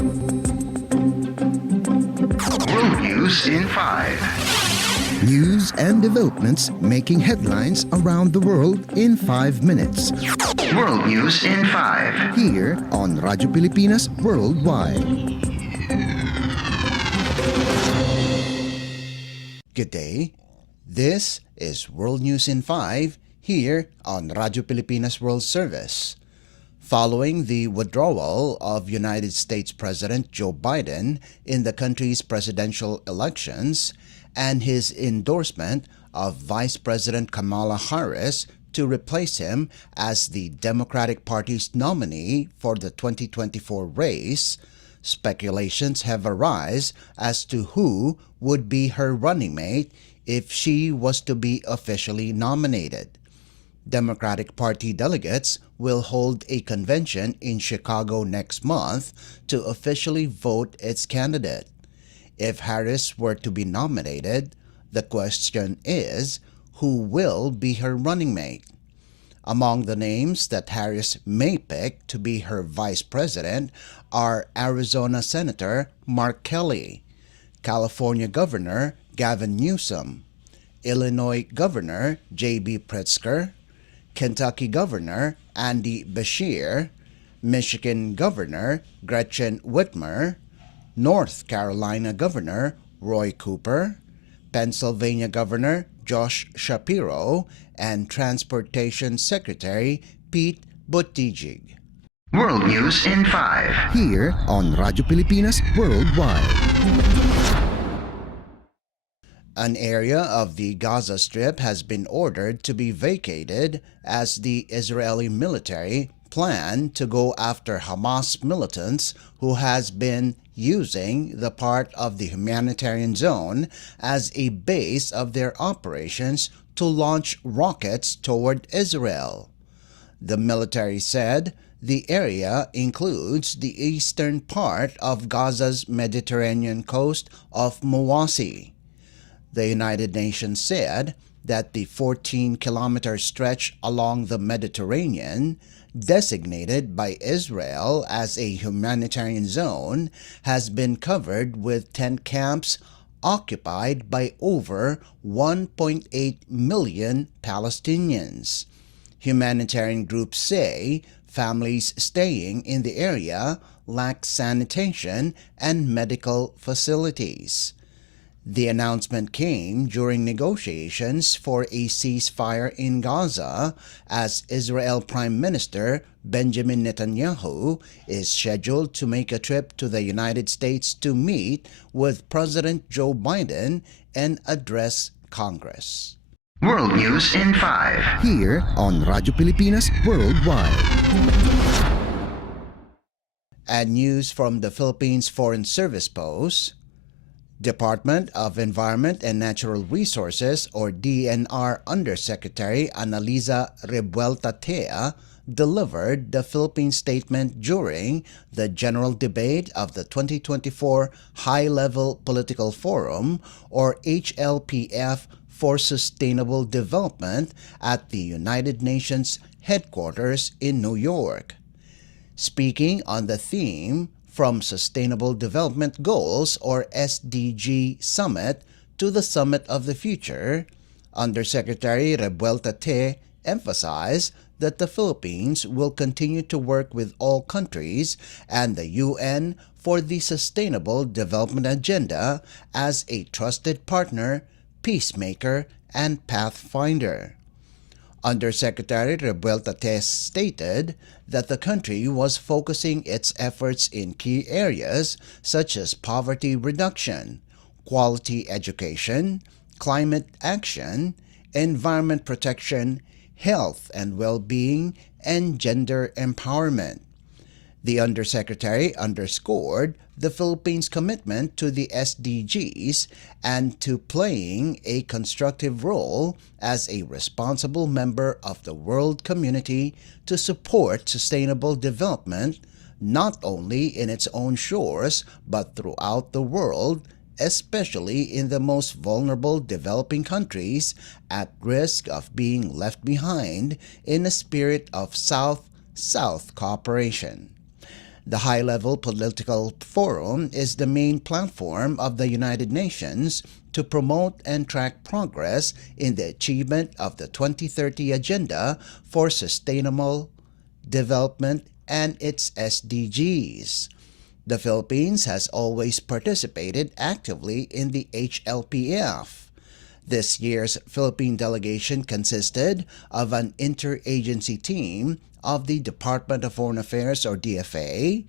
World News in 5. News and developments making headlines around the world in 5 minutes. World News in 5. Here on Radyo Pilipinas Worldwide. Good day. This is World News in 5 here on Radyo Pilipinas World Service. Following the withdrawal of United States President Joe Biden in the country's presidential elections and his endorsement of Vice President Kamala Harris to replace him as the Democratic Party's nominee for the 2024 race, speculations have arisen as to who would be her running mate if she was to be officially nominated. Democratic Party delegates will hold a convention in Chicago next month to officially vote its candidate. If Harris were to be nominated, the question is, who will be her running mate? Among the names that Harris may pick to be her vice president are Arizona Senator Mark Kelly, California Governor Gavin Newsom, Illinois Governor J.B. Pritzker, Kentucky Governor Andy Beshear, Michigan Governor Gretchen Whitmer, North Carolina Governor Roy Cooper, Pennsylvania Governor Josh Shapiro, and Transportation Secretary Pete Buttigieg. World News in 5. Here on Radyo Pilipinas Worldwide. An area of the Gaza Strip has been ordered to be vacated as the Israeli military plan to go after Hamas militants who has been using the part of the humanitarian zone as a base of their operations to launch rockets toward Israel. The military said the area includes the eastern part of Gaza's Mediterranean coast of Mawasi. The United Nations said that the 14-kilometer stretch along the Mediterranean, designated by Israel as a humanitarian zone, has been covered with tent camps occupied by over 1.8 million Palestinians. Humanitarian groups say families staying in the area lack sanitation and medical facilities. The announcement came during negotiations for a ceasefire in Gaza as Israel Prime Minister Benjamin Netanyahu is scheduled to make a trip to the United States to meet with President Joe Biden and address Congress. World News in 5. Here on Radyo Pilipinas Worldwide. And news from the Philippines Foreign Service Post. Department of Environment and Natural Resources or DNR Undersecretary Annalisa Rebuelta-Tea delivered the Philippine statement during the general debate of the 2024 High-Level Political Forum or HLPF for Sustainable Development at the United Nations headquarters in New York. Speaking on the theme From Sustainable Development Goals or SDG Summit to the Summit of the Future, Undersecretary Rebuelta-Tea emphasized that the Philippines will continue to work with all countries and the UN for the Sustainable Development Agenda as a trusted partner, peacemaker, and pathfinder. Undersecretary Rebuelta-Tea stated that the country was focusing its efforts in key areas such as poverty reduction, quality education, climate action, environment protection, health and well-being, and gender empowerment. The Undersecretary underscored the Philippines' commitment to the SDGs and to playing a constructive role as a responsible member of the world community to support sustainable development not only in its own shores but throughout the world, especially in the most vulnerable developing countries at risk of being left behind in a spirit of South-South cooperation. The high-level political forum is the main platform of the United Nations to promote and track progress in the achievement of the 2030 Agenda for Sustainable Development and its SDGs. The Philippines has always participated actively in the HLPF. This year's Philippine delegation consisted of an interagency team of the Department of Foreign Affairs or DFA,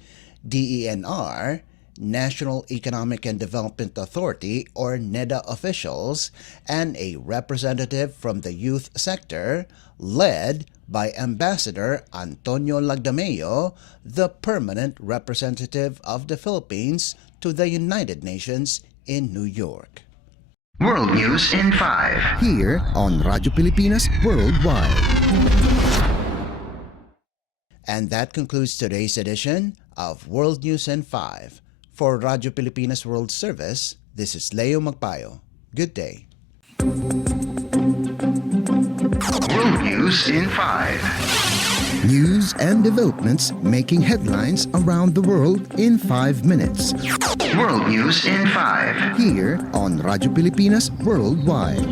DENR, National Economic and Development Authority or NEDA officials, and a representative from the youth sector led by Ambassador Antonio Lagdameo, the permanent representative of the Philippines to the United Nations in New York. World News in 5. Here on Radyo Pilipinas Worldwide. And that concludes today's edition of World News in 5. For Radyo Pilipinas World Service, this is Leo Magpayo. Good day. World News in 5. News and developments making headlines around the world in 5 minutes. World News in 5. Here on Radyo Pilipinas Worldwide.